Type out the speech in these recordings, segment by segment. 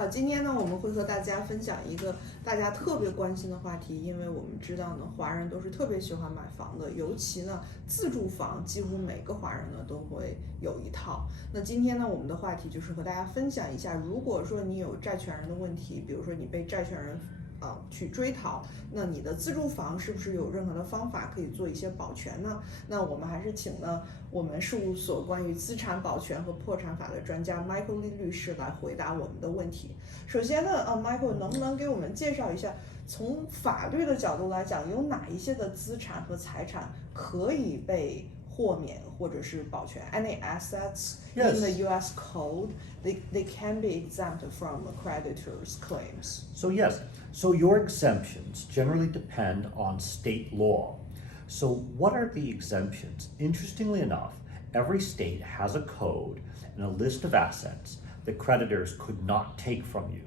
好，今天呢，我们会和大家分享一个大家特别关心的话题，因为我们知道呢，华人都是特别喜欢买房的，尤其呢，自住房几乎每个华人呢都会有一套。那今天呢，我们的话题就是和大家分享一下，如果说你有债权人的问题，比如说你被债权人去追讨，那你的自住房是不是有任何的方法可以做一些保全呢？那我们还是请呢我们事务所关于资产保全和破产法的专家 Michael 李律师来回答我们的问题。首先呢，Michael 能不能给我们介绍一下，从法律的角度来讲，有哪一些的资产和财产可以被豁免或者是保全 ？Any assets Yes. in the U.S. code they can be exempt from a creditor's claims. So yes, so your exemptions generally depend on state law. So what are the exemptions? Interestingly enough, every state has a code and a list of assets that creditors could not take from you.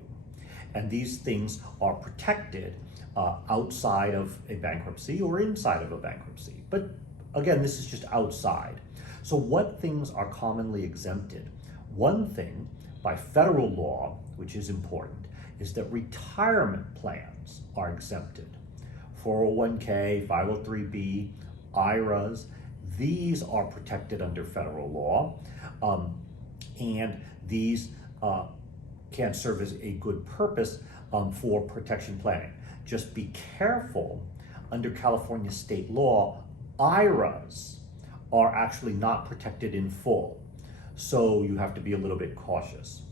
And these things are protected outside of a bankruptcy or inside of a bankruptcy. But again, this is just outside. So what things are commonly exempted? One thing by federal law, which is important, is that retirement plans are exempted. 401k, 503b, IRAs, these are protected under federal law, and these can serve as a good purpose for protection planning. Just be careful, under California state law, IRAs are actually not protected in full, so you have to be a little bit cautious.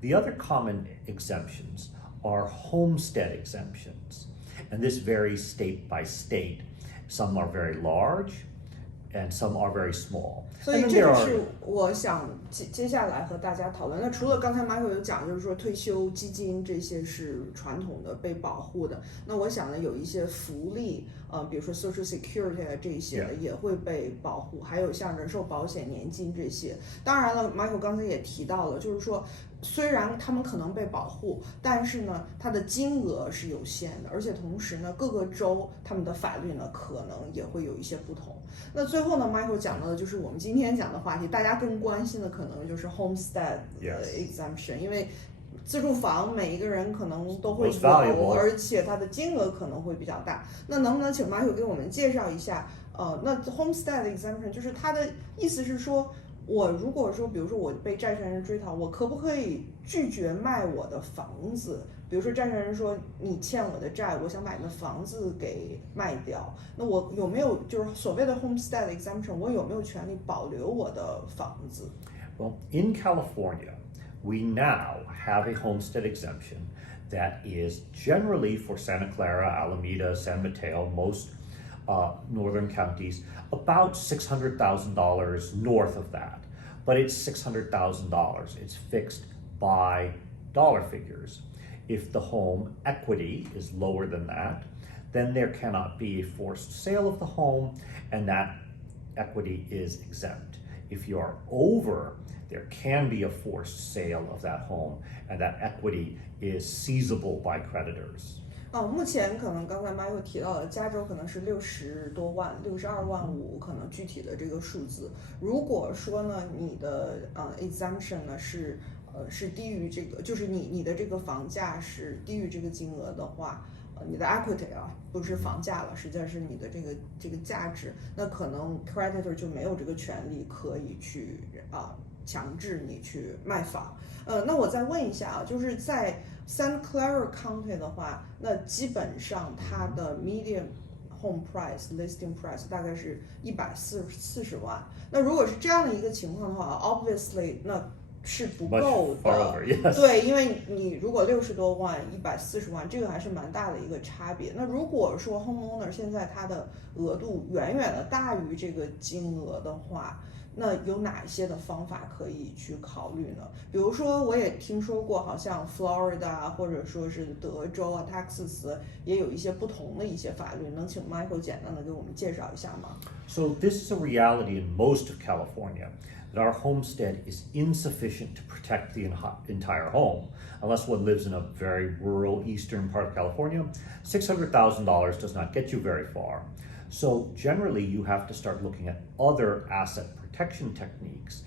The other common exemptions are homestead exemptions, and this varies state by state. Some are very large, and some are very small. 所以这就是我想接下来和大家讨论。那除了刚才 Michael 有讲，就是说退休基金这些是传统的被保护的，那我想呢有一些福利，比如说 Social Security 啊这些的也会被保护，还有像人寿保险、年金这些。当然了 ，Michael 刚才也提到了，就是说虽然他们可能被保护，但是呢它的金额是有限的，而且同时呢各个州他们的法律呢可能也会有一些不同。那最后呢 ，Michael 讲到的就是我们今天讲的话题，大家更关心的可能就是 homestead exemption， 因为自住房每一个人可能都会有，而且它的金额可能会比较大。那能不能请 Michael 给我们介绍一下？那 homestead exemption 就是它的意思是说，我如果说，比如说我被债权人追讨，我可不可以拒绝卖我的房子？比如说债权人说你欠我的债，我想把你的房子给卖掉，那我有没有就是所谓的 homestead exemption， 我有没有权利保留我的房子？ Well, in California, we now have a homestead exemption that is generally for Santa Clara, Alameda, San Mateo, most northern counties, about $600,000 north of that. But it's $600,000. It's fixed by dollar figures. If the home equity is lower than that, then there cannot be a forced sale of the home, and that equity is exempt. If you are over, there can be a forced sale of that home, and that equity is seizable by creditors. 目前可能刚才 Michael 提到的，加州可能是60多万、62万5，可能具体的这个数字。如果说呢，你的exemption 呢是低于这个，就是你的这个房价是低于这个金额的话，你的 equity 不是房价了，实际上是你的这个价值，那可能 creditor 就没有这个权利可以去强制你去卖房。那我再问一下就是在 Santa Clara County 的话，那基本上它的 median home price listing price 大概是140万。那如果是这样的一个情况的话 ，obviously 那是不够的，对，因为你如果60多万、140万，这个还是蛮大的一个差别。那如果说 homeowner 现在他的额度远远的大于这个金额的话，那有哪些的方法可以去考虑呢？比如说，我也听说过，好像 Florida 或者说是德州Texas 也有一些不同的一些法律，能请 Michael 简单的给我们介绍一下吗？ So this is a reality in most of California, that our homestead is insufficient to protect the entire home. Unless one lives in a very rural eastern part of California, $600,000 does not get you very far. So generally, you have to start looking at other asset protection techniques,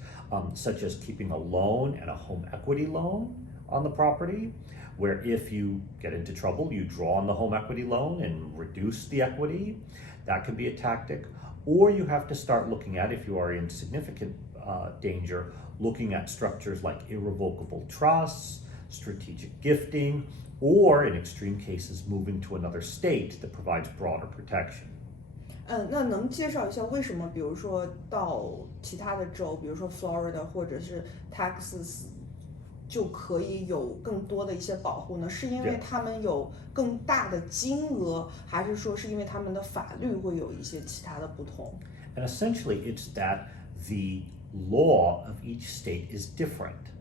such as keeping a loan and a home equity loan on the property, where if you get into trouble, you draw on the home equity loan and reduce the equity. That can be a tactic. Or you have to start looking at, if you are in significant danger, looking at structures like irrevocable trusts, strategic gifting, or in extreme cases, moving to another state that provides broader protection. 那能介绍一下为什么，比如说到其他的州，比如说 Florida 或者是 Texas，就可以有更多的一些保护呢？是因为他们有更大的金额，还是说是因为他们的法律会有一些其他的不同？ And essentially, it's that the law of each state is different,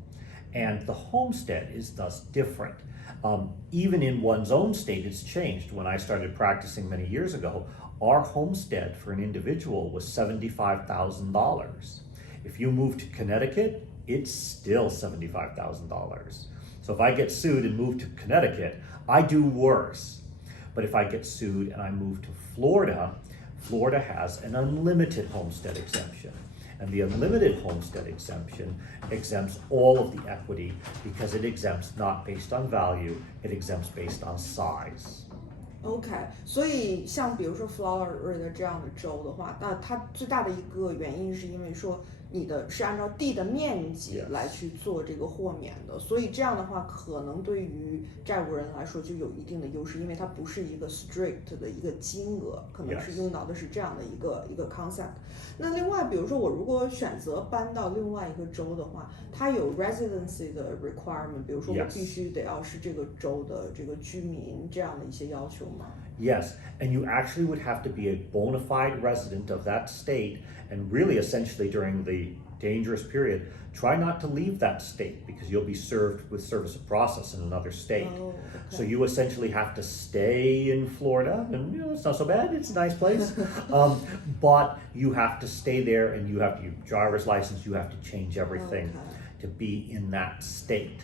and the homestead is thus different. Even in one's own state, it's changed. When I started practicing many years ago, our homestead for an individual was $75,000. If you move to Connecticut, it's still $75,000. So if I get sued and move to Connecticut, I do worse. But if I get sued and I move to Florida, Florida has an unlimited homestead exemption. And the unlimited homestead exemption exempts all of the equity because it exempts not based on value, it exempts based on size. OK， 所以像比如说 Florida 这样的州的话，那它最大的一个原因是因为说你的是按照地的面积来去做这个豁免的，所以这样的话可能对于债务人来说就有一定的优势，因为它不是一个 strict 的一个金额，可能是用到的是这样的一个 concept。那另外，比如说我如果选择搬到另外一个州的话，它有 residency 的 requirement， 比如说我必须得要是这个州的这个居民这样的一些要求吗？ Yes, and you actually would have to be a bona fide resident of that state, and really essentially during the dangerous period, try not to leave that state because you'll be served with service of process in another state. Oh, okay. So you essentially have to stay in Florida, and it's not so bad, it's a nice place. But you have to stay there, and you have to, your driver's license, you have to change everything to be in that state.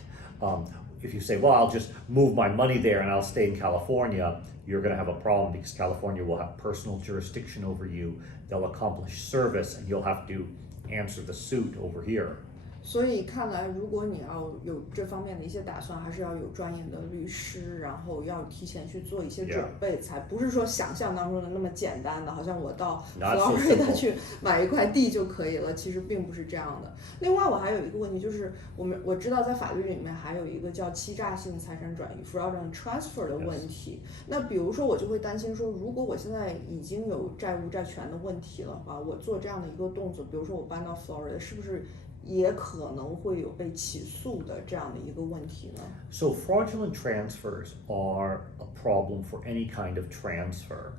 If you say, well, I'll just move my money there and I'll stay in California, you're going to have a problem because California will have personal jurisdiction over you. They'll accomplish service and you'll have to answer the suit over here. 所以看来，如果你要有这方面的一些打算，还是要有专业的律师，然后要提前去做一些准备，才不是说想象当中的那么简单的，好像我到 Florida 去买一块地就可以了，其实并不是这样的。另外，我还有一个问题，就是我知道在法律里面还有一个叫欺诈性财产转移 （fraudulent transfer） 的问题。那比如说，我就会担心说，如果我现在已经有债务债权的问题了话，我做这样的一个动作，比如说我搬到 Florida， 是不是也可能会有被起诉的这样的一个问题呢？ So fraudulent transfers are a problem for any kind of transfer,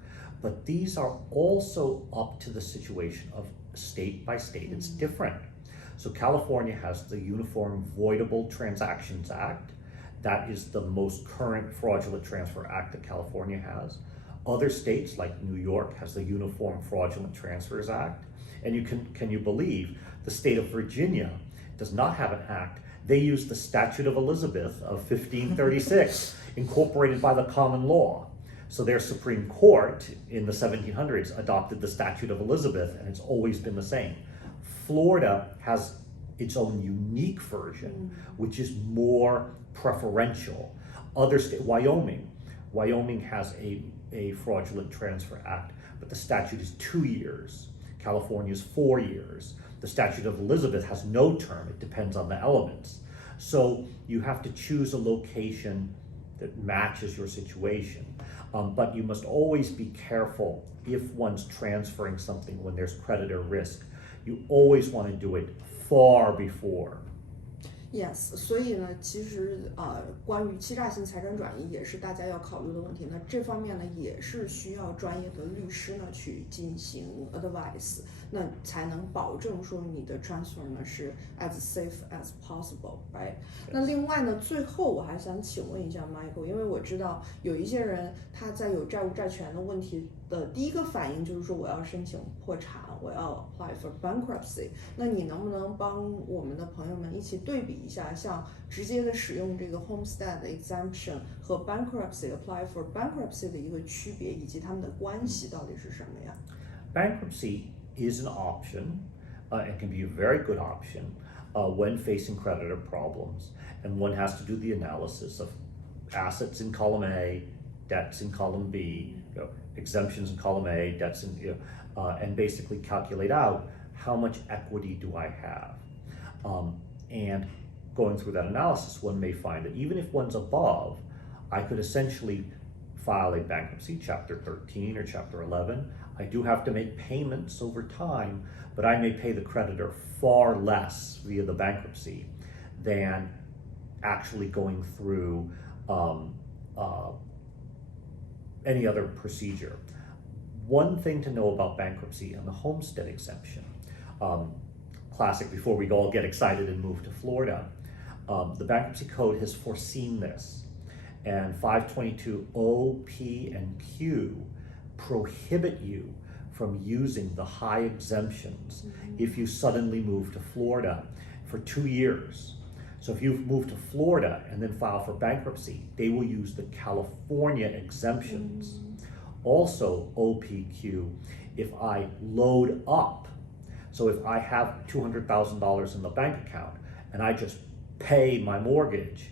but these are also up to the situation of state by state. It's different. So California has the Uniform Voidable Transactions Act. That is the most current fraudulent transfer act that California has. Other states like New York has the Uniform Fraudulent Transfers Act. And can you believe the state of Virginia does not have an act. They use the Statute of Elizabeth of 1536, incorporated by the common law. So their Supreme Court in the 1700s adopted the Statute of Elizabeth, and it's always been the same. Florida has its own unique version, which is more preferential. Other states, Wyoming has a fraudulent transfer act, but the statute is 2 years. California's 4 years. The Statute of Elizabeth has no term. It depends on the elements. So you have to choose a location that matches your situation. But you must always be careful if one's transferring something when there's creditor risk. You always want to do it far before. Yes， 所以呢，其实关于欺诈性财产转移也是大家要考虑的问题。那这方面呢，也是需要专业的律师呢去进行 advice， 那才能保证说你的 transfer 呢是 as safe as possible，right？ 那另外呢，最后我还想请问一下 Michael， 因为我知道有一些人他在有债务债权的问题的第一个反应就是说我要申请破产，我要 apply for bankruptcy。那你能不能帮我们的朋友们一起对比一下，像直接的使用这个 homestead exemption 和 bankruptcy apply for bankruptcy 的一个区别，以及它们的关系到底是什么呀？ Bankruptcy is an option. It can be a very good option. when facing creditor problems, and one has to do the analysis of assets in column A, debts in column B, exemptions in column A, debts in, and basically calculate out how much equity do I have. And going through that analysis, one may find that even if one's above, I could essentially file a bankruptcy, Chapter 13 or Chapter 11. I do have to make payments over time, but I may pay the creditor far less via the bankruptcy than actually going through any other procedure. One thing to know about bankruptcy and the homestead exemption, classic before we all get excited and move to Florida, the bankruptcy code has foreseen this, and 522 O, P, and Q prohibit you from using the high exemptions if you suddenly move to Florida for 2 years. So if you've moved to Florida and then file for bankruptcy, they will use the California exemptions. Also, OPQ, if I load up, so if I have $200,000 in the bank account and I just pay my mortgage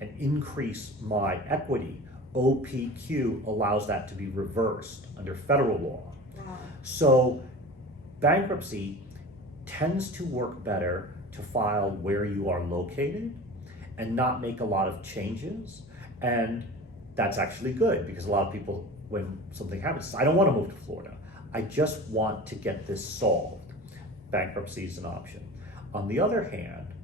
and increase my equity, OPQ allows that to be reversed under federal law. Wow. So bankruptcy tends to work better to file where you are located and not make a lot of changes. And that's actually good because a lot of people, when something happens, I don't want to move to Florida. I just want to get this solved. Bankruptcy is an option. On the other hand,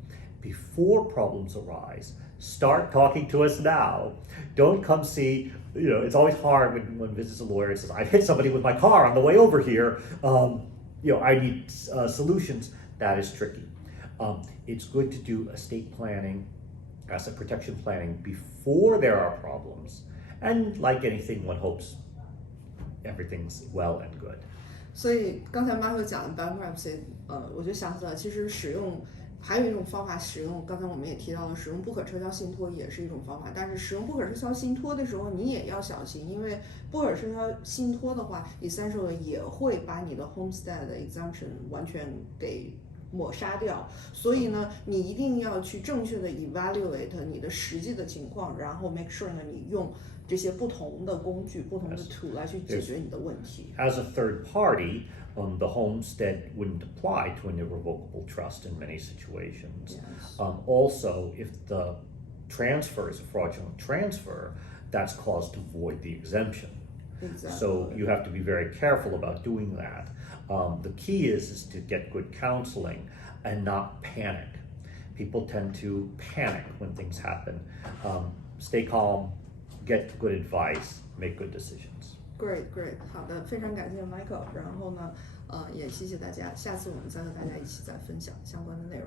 before problems arise, start talking to us now. Don't come see, it's always hard when one visits a lawyer and says, I've hit somebody with my car on the way over here. I need solutions. That is tricky. It's good to do estate planning, asset protection planning before there are problems. And like anything, one hopes everything's well and good. 所以刚才 Michael 讲的 bankruptcy，我就想起来，其实还有一种方法使用，刚才我们也提到了，使用不可撤销信托也是一种方法。但是使用不可撤销信托的时候，你也要小心，因为不可撤销信托的话 ，essentially 也会把你的 homestead exemption 完全给抹杀掉。所以呢，你一定要去正确的 evaluate 你的实际的情况，然后 make sure 呢，你用这些不同的工具、不同的 tool 来去解决你的问题。As a third party, the homestead wouldn't apply to an irrevocable trust in many situations. Yes. Also, if the transfer is a fraudulent transfer, that's cause to void the exemption. Exactly. So you have to be very careful about doing that. The key is to get good counseling and not panic. People tend to panic when things happen. Stay calm, get good advice, make good decisions. Great, 好的，非常感谢 Michael。然后呢，也谢谢大家，下次我们再和大家一起再分享相关的内容。